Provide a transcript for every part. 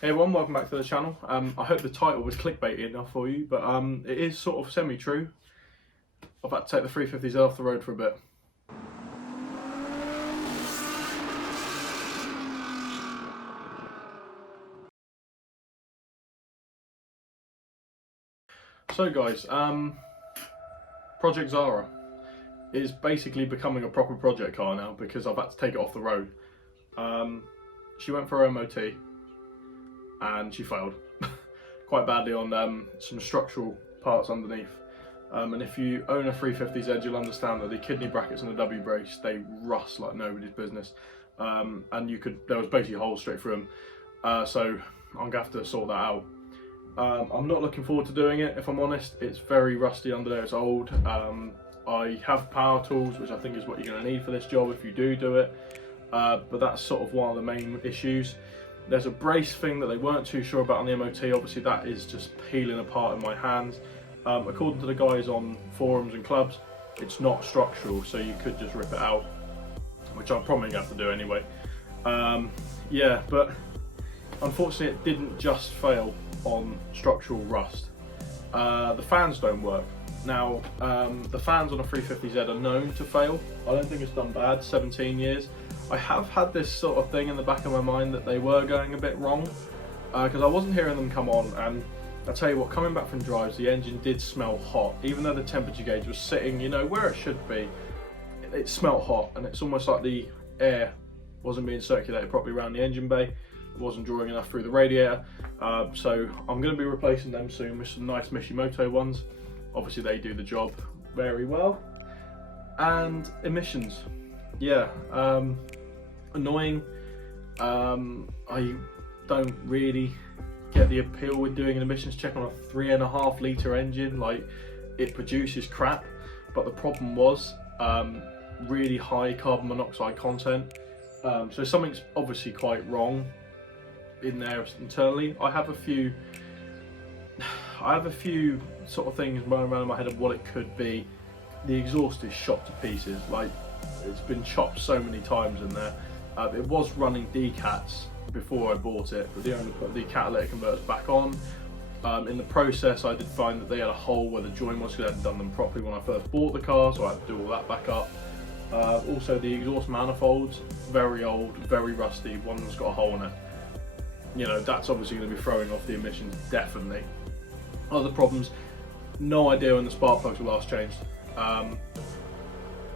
Hey everyone, welcome back to the channel. I hope the title was clickbaity enough for you, but it is sort of semi-true. I've had to take the 350s off the road for a bit. So guys, Project Zara is basically becoming a proper project car now because I've had to take it off the road. She went for her MOT and she failed quite badly on some structural parts underneath. And if you own a 350Z, you'll understand that the kidney brackets and the W brace, they rust like nobody's business. And there was basically holes straight through them. So I'm gonna have to sort that out. I'm not looking forward to doing it, if I'm honest. It's very rusty under there, it's old. I have power tools, which I think is what you're gonna need for this job if you do it. But that's sort of one of the main issues. There's a brace thing that they weren't too sure about on the MOT. Obviously that is just peeling apart in my hands. According to the guys on forums and clubs, it's not structural, so you could just rip it out, which I'm probably going to have to do anyway. Yeah, but unfortunately it didn't just fail on structural rust. The fans don't work. Now, the fans on a 350Z are known to fail. I don't think it's done bad, 17 years. I have had this sort of thing in the back of my mind that they were going a bit wrong, because I wasn't hearing them come on, and I tell you what, coming back from drives, the engine did smell hot. Even though the temperature gauge was sitting, you know, where it should be, it smelled hot, and it's almost like the air wasn't being circulated properly around the engine bay. It wasn't drawing enough through the radiator. So I'm going to be replacing them soon with some nice Mishimoto ones. Obviously they do the job very well. And emissions, yeah, annoying. I don't really get the appeal with doing an emissions check on a 3.5 litre engine. Like, it produces crap, but the problem was really high carbon monoxide content. So something's obviously quite wrong in there internally. I have a few sort of things running around in my head of what it could be. The exhaust is shot to pieces. Like, it's been chopped so many times in there. It was running decats before I bought it, but they only put the catalytic converters back on. In the process, I did find that they had a hole where the join was, because I hadn't done them properly when I first bought the car, so I had to do all that back up. Also, the exhaust manifolds, very old, very rusty. One's got a hole in it. You know, that's obviously going to be throwing off the emissions, definitely. Other problems, no idea when the spark plugs were last changed.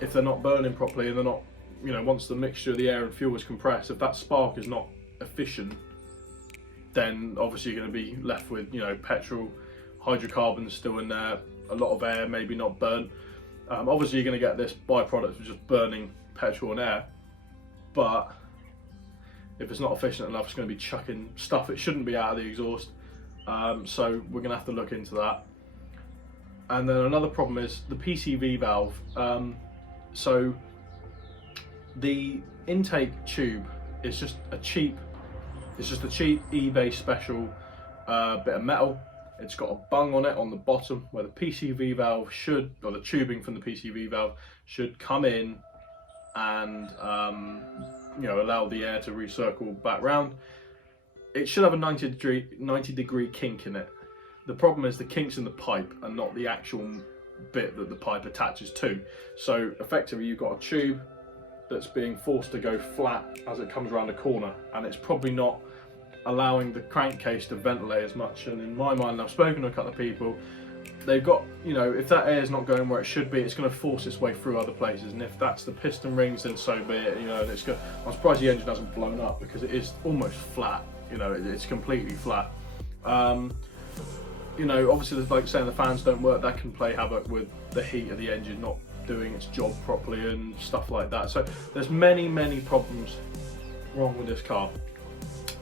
If they're not burning properly and they're not, you know, once the mixture of the air and fuel is compressed, if that spark is not efficient, then obviously you're going to be left with, you know, petrol, hydrocarbons still in there, a lot of air, maybe not burnt. Obviously you're going to get this byproduct of just burning petrol and air, but if it's not efficient enough, it's going to be chucking stuff it shouldn't be out of the exhaust. So we're going to have to look into that. And then another problem is the PCV valve. So the intake tube is just a cheap eBay special bit of metal. It's got a bung on it on the bottom where the PCV valve should, or the tubing from the PCV valve should come in and you know, allow the air to recircle back round. It should have a 90 degree kink in it. The problem is the kink's in the pipe and not the actual bit that the pipe attaches to. So effectively you've got a tube that's being forced to go flat as it comes around a corner, and it's probably not allowing the crankcase to ventilate as much. And in my mind, I've spoken to a couple of people, they've got, you know, if that air is not going where it should be, it's going to force its way through other places, and if that's the piston rings, then so be it. You know, and it's good. I'm surprised the engine hasn't blown up, because it is almost flat. You know, it's completely flat. You know, obviously, like saying the fans don't work, that can play havoc with the heat of the engine not doing its job properly and stuff like that. So there's many problems wrong with this car.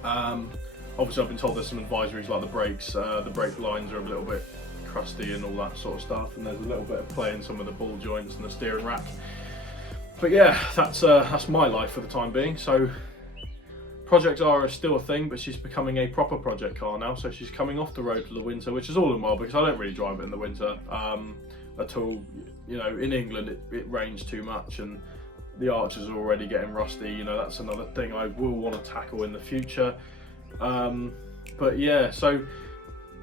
Obviously I've been told there's some advisories like the brakes, the brake lines are a little bit crusty and all that sort of stuff, and there's a little bit of play in some of the ball joints and the steering rack. But yeah, that's my life for the time being. So Project Zara is still a thing, but she's becoming a proper project car now, so she's coming off the road for the winter, which is all in well, because I don't really drive it in the winter at all. You know, in England it rains too much, and the arches are already getting rusty. You know, that's another thing I will want to tackle in the future. But yeah, so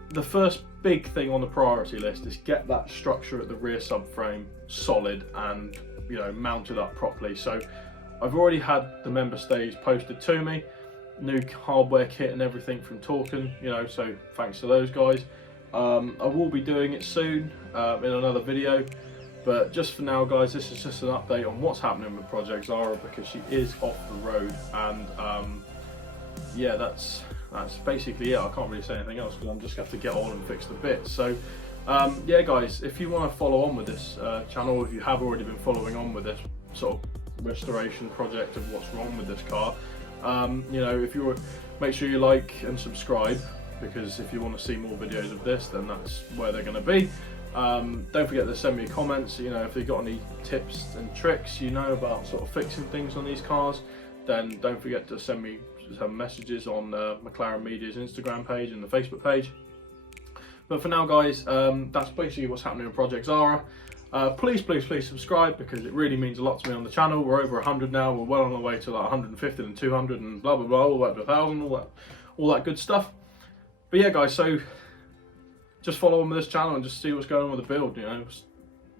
the first big thing on the priority list is get that structure at the rear subframe solid and, you know, mounted up properly. So I've already had the member stays posted to me, new hardware kit and everything from Talking, you know, so thanks to those guys. I will be doing it soon in another video, but just for now guys, this is just an update on what's happening with Project Zara, because she is off the road. And yeah, that's basically it. I can't really say anything else because I'm just going to have to get on and fix the bits. So yeah guys, if you want to follow on with this channel, if you have already been following on with this sort of restoration project of what's wrong with this car, you know, if you make sure you like and subscribe, because if you want to see more videos of this, then that's where they're going to be. Don't forget to send me comments, you know, if you've got any tips and tricks, you know, about sort of fixing things on these cars, then don't forget to send me some messages on McLaren Media's Instagram page and the Facebook page. But for now guys, that's basically what's happening with Project Zara. Please subscribe, because it really means a lot to me on the channel. We're over 100 now, we're well on our way to like 150 and 200 and blah blah blah, all that to 1,000, all that good stuff. But yeah guys, so just follow on with this channel and just see what's going on with the build. You know, it's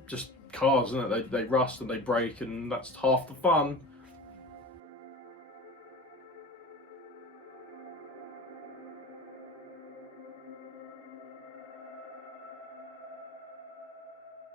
just cars, isn't it? They rust and they break, and that's half the fun.